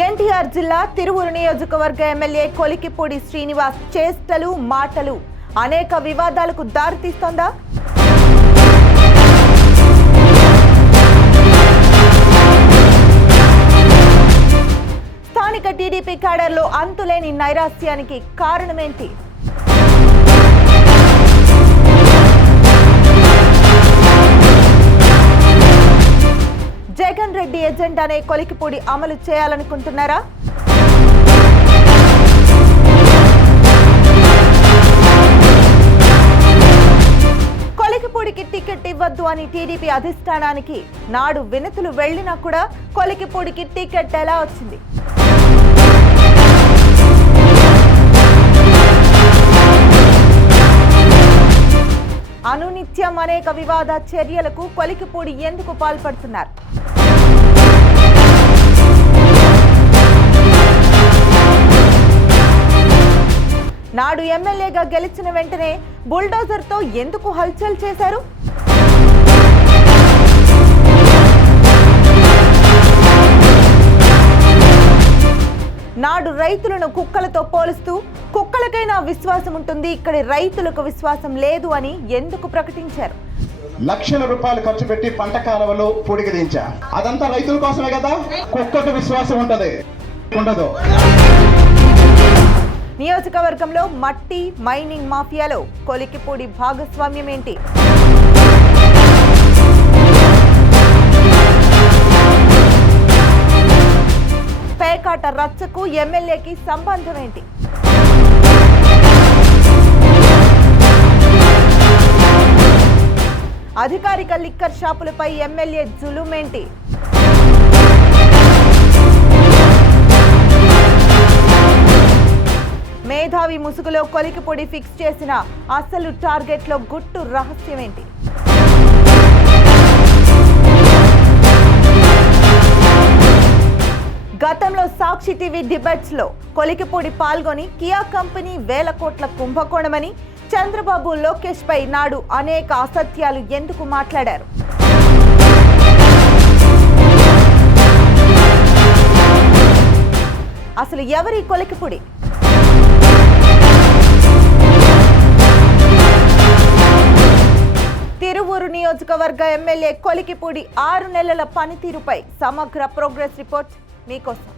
ఎన్టీఆర్ జిల్లా తిరువురు నియోజకవర్గ ఎమ్మెల్యే కొలికిపూడి శ్రీనివాస్ చేష్టలు మాటలు అనేక వివాదాలకు దారితీస్తోందా? స్థానిక టీడీపీ క్యాడర్లో అంతులేని నైరాశ్యానికి కారణమేంటి? జగన్ రెడ్డి ఎజెండానే కొలికిపూడి అమలు చేయాలనుకుంటున్నారా? కొలికిపూడికి టికెట్ ఇవ్వద్దు అని టీడీపీ అధిష్టానానికి నాడు వినతులు వెళ్లినా కూడా కొలికిపూడికి టికెట్ ఎలా వచ్చింది? అనునిత్యం అనేక వివాద చర్యలకు కొలికిపూడి ఎందుకు పాల్పడుతున్నారు? నాడు ఎమ్మెల్యేగా గెలిచిన వెంటనే బుల్డోజర్తో ఎందుకు హల్చల్ చేశారు? నాడు రైతులను కుక్కలతో పోలుస్తూ కుక్కలకైనా విశ్వాసం ఉంటుంది, ఇక్కడి రైతులకు విశ్వాసం లేదు అని ఎందుకు ప్రకటించారు? లక్షల రూపాయలు ఖర్చు పెట్టి పంట కాలువలు పూడికి దించా. అదంతా రైతుల కోసమే కదా. కుక్కకు విశ్వాసం ఉండదు. నియోజకవర్గంలో మట్టి మైనింగ్ మాఫియాలో కొలికిపూడి భాగస్వామ్యం ఏంటి? పేకాట రచ్చకు ఎమ్మెల్యేకి సంబంధం ఏంటి? అధికారిక లిక్కర్ షాపులపై ఎమ్మెల్యే జులుమేంటి? మేధావి ముసుగులో కొలికిపూడి ఫిక్స్ చేసిన అసలు టార్గెట్లో గుట్టు రహస్యమేంటి? గతంలో సాక్షి టీవీ డిబేట్స్ లో కొలికిపూడి పాల్గొని కియా కంపెనీ వేల కోట్ల కుంభకోణమని చంద్రబాబు లోకేష్ పై నాడు అనేక అసత్యాలు ఎందుకు మాట్లాడారు? అసలు ఎవరి కొలికిపూడి? తిరువురు నియోజకవర్గ ఎమ్మెల్యే కొలికిపూడి 6 నెలల పనితీరుపై సమగ్ర ప్రోగ్రెస్ రిపోర్ట్ మీకోసం.